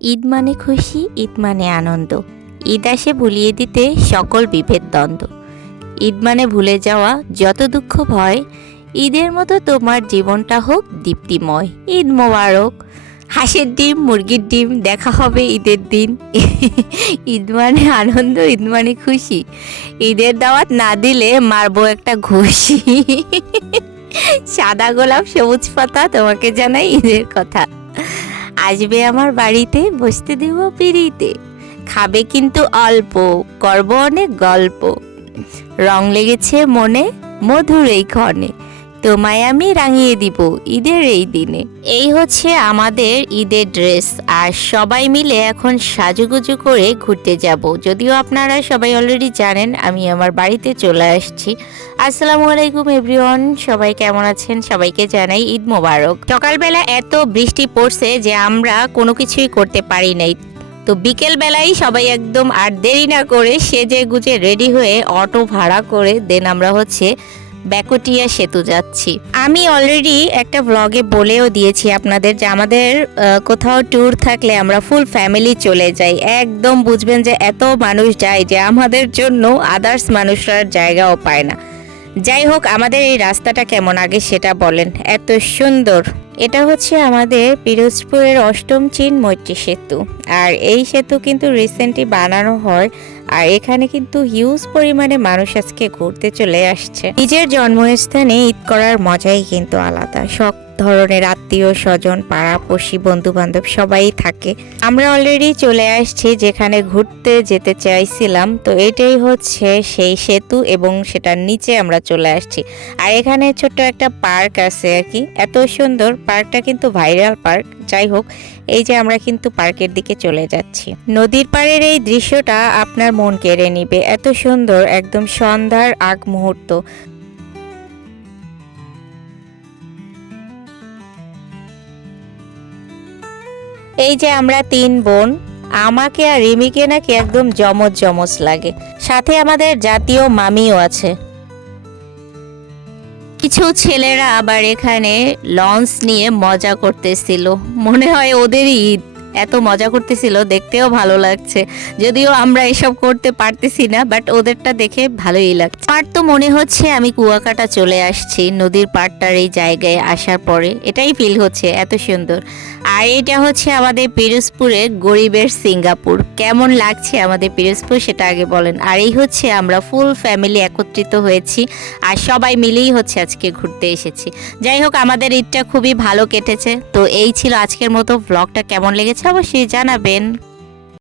ঈদ মানে খুশি, ঈদ মানে আনন্দ। ঈদ আসে ভুলিয়ে দিতে সকল বিভেদ দ্বন্দ্ব। ঈদ মানে ভুলে যাওয়া যত দুঃখ ভয়। ঈদের মতো তোমার জীবনটা হোক দীপ্তিময়। ঈদ মোবারক। হাঁসের ডিম মুরগির ডিম দেখা হবে ঈদের দিন। ঈদ মানে আনন্দ, ঈদ মানে খুশি। ঈদের দাওয়াত না দিলে মারবো একটা ঘুষি। সাদা গোলাপ সবুজ পাতা তোমাকে জানাই ঈদের কথা। আসবে আমার বাড়িতে, বসতে দেব পিড়িতে, খাবে কিন্তু অল্প, করব অনেক গল্প। রং লেগেছে মনে মধুর এই ক্ষণে, তোমায় আমি রাঙিয়ে দিব ঈদের এই দিনে। এই হচ্ছে আমাদের ঈদের ড্রেস, আর সবাই মিলে এখন সাজুগুজু করে ঘুরতে যাব। যদিও আপনারা সবাই অলরেডি জানেন আমি আমার বাড়িতে চলে আসছি। আসসালামু আলাইকুম এভরিওয়ান, সবাই কেমন আছেন? সবাইকে জানাই ঈদ মোবারক। সকালবেলা এত বৃষ্টি পড়ছে যে আমরা কোনো কিছুই করতে পারি নাই। তো বিকেল বেলায় সবাই একদম আর দেরি না করে সেজে গুজে রেডি হয়ে অটো ভাড়া করে দেন আমরা হচ্ছে ব্যাকটিয়া সেতু যাচ্ছি। আমি অলরেডি একটা ব্লগে বলেও দিয়েছি আপনাদের যে আমাদের কোথাও ট্যুর থাকলে আমরা ফুল ফ্যামিলি চলে যাই। একদম বুঝবেন যে এত মানুষ যায় যে আমাদের জন্য আদার্স মানুষরা জায়গাও পায় না। যাই হোক, আমাদের এই রাস্তাটা কেমন আগে সেটা বলেন। এত সুন্দর। এটা হচ্ছে আমাদের পিরোজপুরের অষ্টম চীন মৈত্রী সেতু, আর এই সেতু কিন্তু রিসেন্টলি বানানো হয়। আর এখানে কিন্তু হিউজ পরিমাণে মানুষ আজকে ঘুরতে চলে আসছে। নিজের জন্মস্থানে ঈদ করার মজাই কিন্তু আলাদা। সব ধরনের আত্মীয় স্বজন, পাড়াপড়শি, বন্ধু বান্ধব সবাই থাকে। আমরা অলরেডি চলে আসছি যেখানে ঘুরতে যেতে চাইছিলাম। তো এটাই হচ্ছে সেই সেতু এবং সেটার নিচে আমরা চলে আসছি। আর এখানে ছোট্ট একটা পার্ক আছে আর কি, এত সুন্দর পার্কটা, কিন্তু ভাইরাল পার্ক। যাই হোক, এই যে আমরা কিন্তু পার্কের দিকে চলে যাচ্ছি। নদীর পাড়ের এই দৃশ্যটা আপনার মন কেড়ে নিবে, এত সুন্দর, একদম সন্ধ্যার আগ মুহূর্ত। এই যে আমরা তিন বোন, আমাকে আর রিমিকে নাকি একদম জমজ জমজ লাগে। সাথে আমাদের জাতীয় মামিও আছে। কিছু ছেলেরা আবার এখানে লঞ্চ নিয়ে মজা করতেছিল, মনে হয় ওদেরই ঈদ। এত মজা করতেছিল, দেখতেও ভালো লাগছে। যদিও আমরা এসব করতে পারতেছি না, বাট ওদেরটা দেখে ভালোই লাগছে। আর তো মনে হচ্ছে আমি কুয়াকাটা চলে আসছি নদীর পাড়টার এই জায়গায় আসার পরে, এটাই ফিল হচ্ছে, এত সুন্দর। আর এটা হচ্ছে আমাদের পিরোজপুরে গরিবের সিঙ্গাপুর। কেমন লাগছে আমাদের পিরোজপুর সেটা আগে বলেন। আর এই হচ্ছে আমরা ফুল ফ্যামিলি একত্রিত হয়েছি, আর সবাই মিলেই হচ্ছে আজকে ঘুরতে এসেছি। যাই হোক, আমাদের ঈদটা খুবই ভালো কেটেছে। তো এই ছিল আজকের মতো ব্লগটা। কেমন লেগেছে অবশ্যই জানাবেন।